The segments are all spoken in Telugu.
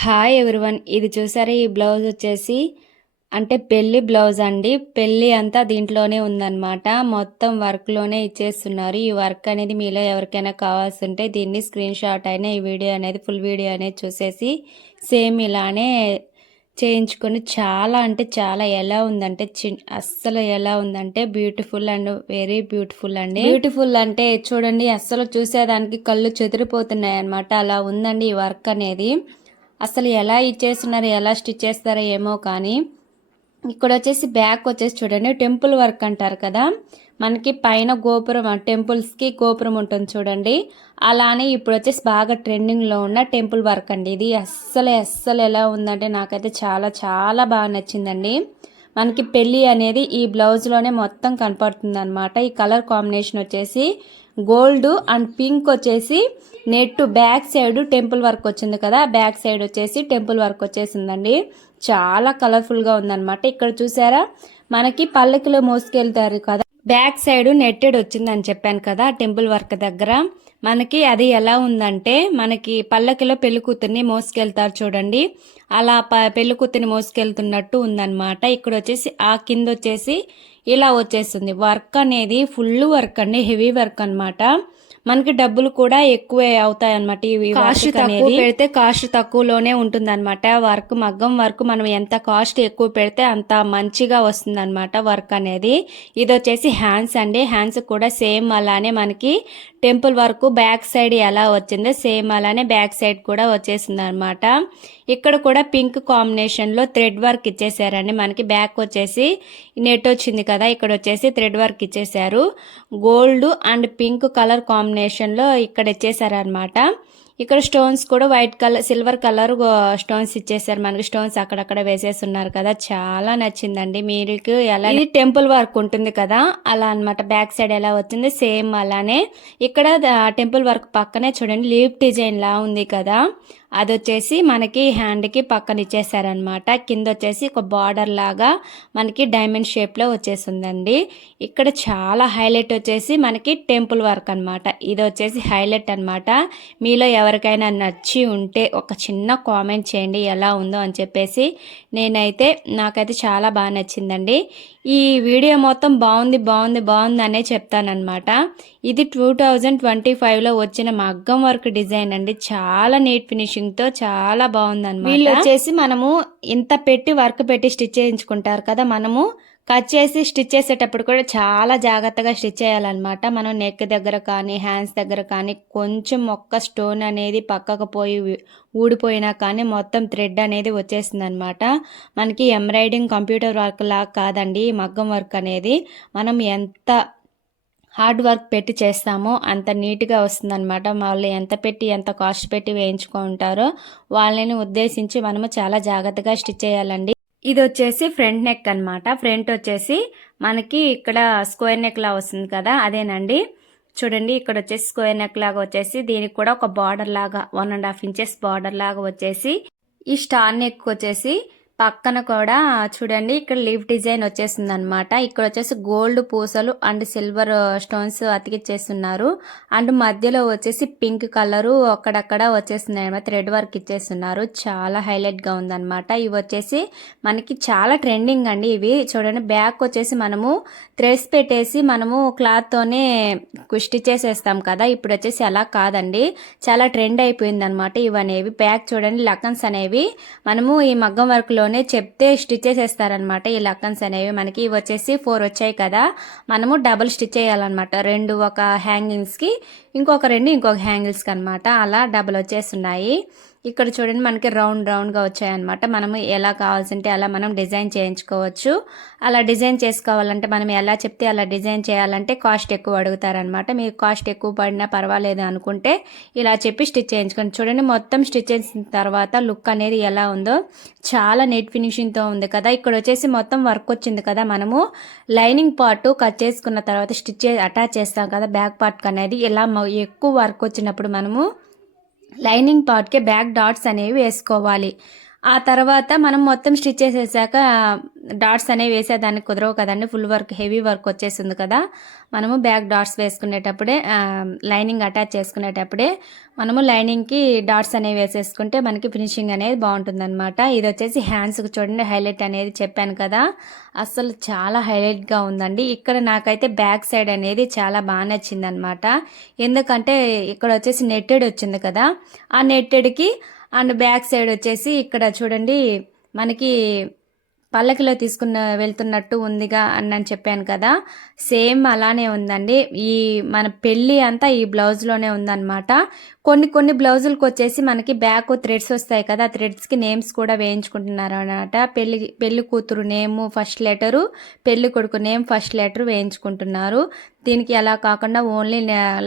హాయ్ ఎవరివన్ ఇది చూసారా? ఈ బ్లౌజ్ వచ్చేసి అంటే పెళ్ళి బ్లౌజ్ అండి. పెళ్ళి అంతా దీంట్లోనే ఉందన్నమాట. మొత్తం వర్క్లోనే ఇచ్చేస్తున్నారు. ఈ వర్క్ అనేది మీలో ఎవరికైనా కావాల్సి ఉంటే దీన్ని స్క్రీన్ షాట్ అయినా ఈ వీడియో అనేది ఫుల్ వీడియో అనేది చూసేసి సేమ్ ఇలానే చేయించుకొని చాలా అంటే చాలా ఎలా ఉందంటే చి అస్సలు ఎలా ఉందంటే బ్యూటిఫుల్ అండ్ వెరీ బ్యూటిఫుల్ అండి. బ్యూటిఫుల్ అంటే చూడండి అస్సలు చూసేదానికి కళ్ళు చెదిరిపోతున్నాయి అనమాట అలా ఉందండి ఈ వర్క్ అనేది. అసలు ఎలా ఇచ్చేస్తున్నారు ఎలా స్టిచ్ చేస్తారో ఏమో కానీ ఇక్కడ వచ్చేసి బ్యాక్ వచ్చేసి చూడండి టెంపుల్ వర్క్ అంటారు కదా. మనకి పైన గోపురం టెంపుల్స్కి గోపురం ఉంటుంది చూడండి. అలానే ఇప్పుడు వచ్చేసి బాగా ట్రెండింగ్లో ఉన్న టెంపుల్ వర్క్ అండి ఇది. అస్సలు అస్సలు ఎలా ఉందంటే నాకైతే చాలా చాలా బాగా నచ్చిందండి. మనకి పెళ్ళి అనేది ఈ బ్లౌజ్లోనే మొత్తం కనపడుతుంది అనమాట ఈ కలర్ కాంబినేషన్ వచ్చేసి గోల్డ్ అండ్ పింక్ వచ్చేసి net back side temple work వచ్చింది కదా బ్యాక్ సైడ్ వచ్చేసి టెంపుల్ వర్క్ వచ్చేసిందండి. చాలా కలర్ఫుల్గా ఉందన్నమాట. ఇక్కడ చూసారా? మనకి పల్లకిలో మోసుకెళ్తారు కదా బ్యాక్ సైడ్ నెట్టెడ్ వచ్చిందని చెప్పాను కదా టెంపుల్ వర్క్ దగ్గర. మనకి అది ఎలా ఉందంటే మనకి పల్లకిలో పెళ్ళికూతుర్ని మోసుకెళ్తారు చూడండి. అలా ప పెళ్ళికూతుర్ని మోసుకెళ్తున్నట్టు ఉందన్నమాట. ఇక్కడ వచ్చేసి ఆ కింద వచ్చేసి ఇలా వచ్చేస్తుంది. వర్క్ అనేది ఫుల్ వర్క్ అండి హెవీ వర్క్ అనమాట మనకి డబ్బులు కూడా ఎక్కువే అవుతాయి అనమాట ఇవి కాస్ట్ తక్కువ పెడితే కాస్ట్ తక్కువలోనే ఉంటుంది అనమాట వర్క్ మగ్గం వర్క్ మనం ఎంత కాస్ట్ ఎక్కువ పెడితే అంత మంచిగా వస్తుంది అనమాట వర్క్ అనేది. ఇది వచ్చేసి హ్యాండ్స్ అండి. హ్యాండ్స్ కూడా సేమ్ అలానే మనకి టెంపుల్ వర్క్ బ్యాక్ సైడ్ ఎలా వచ్చిందో సేమ్ అలానే బ్యాక్ సైడ్ కూడా వచ్చేసింది అనమాట ఇక్కడ కూడా పింక్ కాంబినేషన్లో థ్రెడ్ వర్క్ ఇచ్చేసారండి. మనకి బ్యాక్ వచ్చేసి నెట్ వచ్చింది కదా ఇక్కడ వచ్చేసి థ్రెడ్ వర్క్ ఇచ్చేసారు. గోల్డ్ అండ్ పింక్ కలర్ కాంబినేషన్లో ఇక్కడ ఇచ్చేసారనమాట ఇక్కడ స్టోన్స్ కూడా white colour silver colour stones ఇచ్చేసారు మనకి స్టోన్స్ అక్కడక్కడ వేసేస్తున్నారు కదా. చాలా నచ్చిందండి. మీకు ఎలా ఇది టెంపుల్ వర్క్ ఉంటుంది కదా. అలా అనమాట బ్యాక్ సైడ్ ఎలా వచ్చింది? సేమ్ అలానే. ఇక్కడ uh, టెంపుల్ వర్క్ పక్కనే చూడండి. లీప్ డిజైన్ లా ఉంది కదా. అది వచ్చేసి మనకి హ్యాండ్కి పక్కన ఇచ్చేసారనమాట కింద వచ్చేసి ఒక బార్డర్ లాగా మనకి డైమండ్ షేప్లో వచ్చేసిందండి. ఇక్కడ చాలా హైలైట్ వచ్చేసి మనకి టెంపుల్ వర్క్ అనమాట. ఇది వచ్చేసి హైలైట్ అనమాట. మీలో ఎవరికైనా నచ్చి ఉంటే ఒక చిన్న కామెంట్ చేయండి ఎలా ఉందో అని చెప్పేసి నేనైతే నాకైతే చాలా బాగా నచ్చిందండి. ఈ వీడియో మొత్తం బాగుంది బాగుంది బాగుంది అనే చెప్తానమాట ఇది టూ థౌజండ్ ట్వంటీ ఫైవ్లో వచ్చిన మగ్గం వర్క్ డిజైన్ అండి. చాలా నీట్ ఫినిషింగ్ ఫినిషింగ్తో చాలా బాగుంది అనమాట వీళ్ళు వచ్చేసి మనము ఇంత పెట్టి వర్క్ పెట్టి స్టిచ్ చేయించుకుంటారు కదా మనము కట్ చేసి స్టిచ్ చేసేటప్పుడు కూడా చాలా జాగ్రత్తగా స్టిచ్ చేయాలన్నమాట. మనం నెక్ దగ్గర కానీ హ్యాండ్స్ దగ్గర కానీ కొంచెం ఒక్క స్టోన్ అనేది పక్కకు పోయి ఊడిపోయినా కానీ మొత్తం థ్రెడ్ అనేది వచ్చేసింది అనమాట మనకి ఎంబ్రాయిడింగ్ కంప్యూటర్ వర్క్ లాగా కాదండి మగ్గం వర్క్ అనేది. మనం ఎంత హార్డ్ వర్క్ పెట్టి చేస్తామో అంత నీట్గా వస్తుందన్నమాట. వాళ్ళు ఎంత పెట్టి ఎంత కాస్ట్ పెట్టి వేయించుకుంటారో వాళ్ళని ఉద్దేశించి మనము చాలా జాగ్రత్తగా స్టిచ్ చేయాలండి. ఇది వచ్చేసి ఫ్రంట్ నెక్ అనమాట ఫ్రంట్ వచ్చేసి మనకి ఇక్కడ స్క్వేర్ నెక్ లా వస్తుంది కదా అదేనండి. చూడండి ఇక్కడ వచ్చేసి స్క్వేర్ నెక్ లాగా వచ్చేసి దీనికి కూడా ఒక బార్డర్ లాగా one and half inches border లాగా వచ్చేసి ఈ స్టార్ నెక్ వచ్చేసి పక్కన కూడా చూడండి ఇక్కడ లీఫ్ డిజైన్ వచ్చేసింది అనమాట ఇక్కడ వచ్చేసి గోల్డ్ పూసలు అండ్ సిల్వర్ స్టోన్స్ అతికిచ్చేస్తున్నారు. అండ్ మధ్యలో వచ్చేసి పింక్ కలరు అక్కడక్కడ వచ్చేసింది అనమాట థ్రెడ్ వర్క్ ఇచ్చేస్తున్నారు. చాలా హైలైట్గా ఉందన్నమాట ఇవి వచ్చేసి మనకి చాలా ట్రెండింగ్ అండి ఇవి. చూడండి బ్యాక్ వచ్చేసి మనము థ్రెడ్స్ పెట్టేసి మనము క్లాత్ తోనే కుష్టి చేసేస్తాం కదా. ఇప్పుడు వచ్చేసి అలా కాదండి. చాలా ట్రెండ్ అయిపోయింది అనమాట ఇవనేవి. బ్యాక్ చూడండి లకన్స్ అనేవి. మనము ఈ మగ్గం వర్క్లో లోనే చెప్తే స్టిచ్ చేసేస్తారనమాట ఈ లక్కన్స్ అనేవి మనకి ఇవి వచ్చేసి ఫోర్ వచ్చాయి కదా. మనము డబుల్ స్టిచ్ చేయాలన్నమాట. రెండు ఒక హ్యాంగింగ్స్కి ఇంకొక రెండు ఇంకొక హ్యాంగిల్స్కి అనమాట అలా డబల్ వచ్చేస్తున్నాయి. ఇక్కడ చూడండి మనకి రౌండ్ రౌండ్గా వచ్చాయన్నమాట. మనము ఎలా కావాల్సింటే అలా మనం డిజైన్ చేయించుకోవచ్చు. అలా డిజైన్ చేసుకోవాలంటే మనం ఎలా చెప్తే అలా డిజైన్ చేయాలంటే కాస్ట్ ఎక్కువ అడుగుతారనమాట మీకు కాస్ట్ ఎక్కువ పడినా పర్వాలేదు అనుకుంటే ఇలా చెప్పి స్టిచ్ చేయించుకోండి. చూడండి మొత్తం స్టిచ్ చేసిన తర్వాత లుక్ అనేది ఎలా ఉందో. చాలా నెట్ ఫినిషింగ్తో ఉంది కదా. ఇక్కడ వచ్చేసి మొత్తం వర్క్ వచ్చింది కదా మనము. లైనింగ్ పార్ట్ కట్ చేసుకున్న తర్వాత స్టిచ్ అటాచ్ చేస్తాం కదా బ్యాక్ పార్ట్ అనేది ఇలా ఎక్కువ వర్క్ వచ్చినప్పుడు మనము లైనింగ్ పార్ట్కి బ్యాక్ డాట్స్ అనేవి వేసుకోవాలి. ఆ తర్వాత మనం మొత్తం స్టిచ్ చేసేసాక డాట్స్ అనేవి వేసేదానికి కుదరవు కదండి. ఫుల్ వర్క్ హెవీ వర్క్ వచ్చేసింది కదా. మనము బ్యాక్ డాట్స్ వేసుకునేటప్పుడే లైనింగ్ అటాచ్ చేసుకునేటప్పుడే మనము లైనింగ్కి డాట్స్ అనేవి వేసేసుకుంటే మనకి ఫినిషింగ్ అనేది బాగుంటుందన్నమాట. ఇది వచ్చేసి హ్యాండ్స్కి చూడండి హైలైట్ అనేది చెప్పాను కదా. అసలు చాలా హైలైట్గా ఉందండి. ఇక్కడ నాకైతే బ్యాక్ సైడ్ అనేది చాలా బాగా నచ్చింది అనమాట ఎందుకంటే ఇక్కడ వచ్చేసి నెట్టెడ్ వచ్చింది కదా. ఆ నెట్టెడ్కి అండ్ బ్యాక్ సైడ్ వచ్చేసి ఇక్కడ చూడండి మనకి పల్లకిలో తీసుకున్న వెళ్తున్నట్టు ఉందిగా అని నేను చెప్పాను కదా. సేమ్ అలానే ఉందండి. ఈ మన పెళ్ళి అంతా ఈ బ్లౌజ్లోనే ఉందన్నమాట. కొన్ని కొన్ని బ్లౌజులకు వచ్చేసి మనకి బ్యాక్ థ్రెడ్స్ వస్తాయి కదా ఆ థ్రెడ్స్కి నేమ్స్ కూడా వేయించుకుంటున్నారు అనమాట పెళ్ళి పెళ్ళి కూతురు నేము ఫస్ట్ లెటరు పెళ్ళి కొడుకు నేమ్ ఫస్ట్ లెటర్ వేయించుకుంటున్నారు. దీనికి అలా కాకుండా ఓన్లీ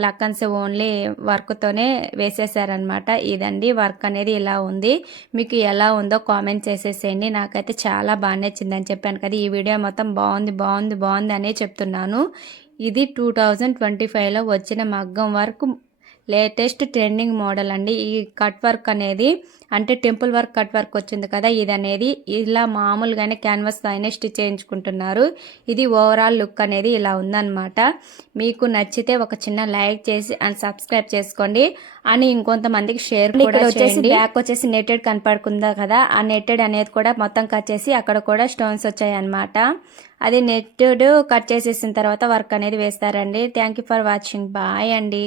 లక్కన్స్ ఓన్లీ వర్క్తోనే వేసేసారనమాట ఇదండి వర్క్ అనేది ఇలా ఉంది. మీకు ఎలా ఉందో కామెంట్ చేసేసేయండి. నాకైతే చాలా బాగా నచ్చిందని చెప్పాను కదా ఈ వీడియో మొత్తం బాగుంది బాగుంది బాగుంది అనే చెప్తున్నాను. ఇది టూ థౌజండ్ ట్వంటీ ఫైవ్లో వచ్చిన మగ్గం వర్క్. లేటెస్ట్ ట్రెండింగ్ మోడల్ అండి. ఈ కట్ వర్క్ అనేది అంటే టెంపుల్ వర్క్ కట్ వర్క్ వచ్చింది కదా ఇది అనేది ఇలా మామూలుగానే క్యాన్వాస్ పైన స్టిచ్ చేయించుకుంటున్నారు. ఇది ఓవరాల్ లుక్ అనేది ఇలా ఉందన్నమాట. మీకు నచ్చితే ఒక చిన్న లైక్ చేసి అండ్ సబ్స్క్రైబ్ చేసుకోండి. అని ఇంకొంతమందికి షేర్ కూడా వచ్చేసి బ్యాక్ వచ్చేసి నెట్టెడ్ కనపడుకుందా కదా ఆ నెట్టెడ్ అనేది కూడా మొత్తం కట్ చేసి అక్కడ కూడా స్టోన్స్ వచ్చాయి అన్నమాట అది నెట్టెడ్ కట్ చేసేసిన తర్వాత వర్క్ అనేది వేస్తారండి. Thank you for watching. Bye అండి.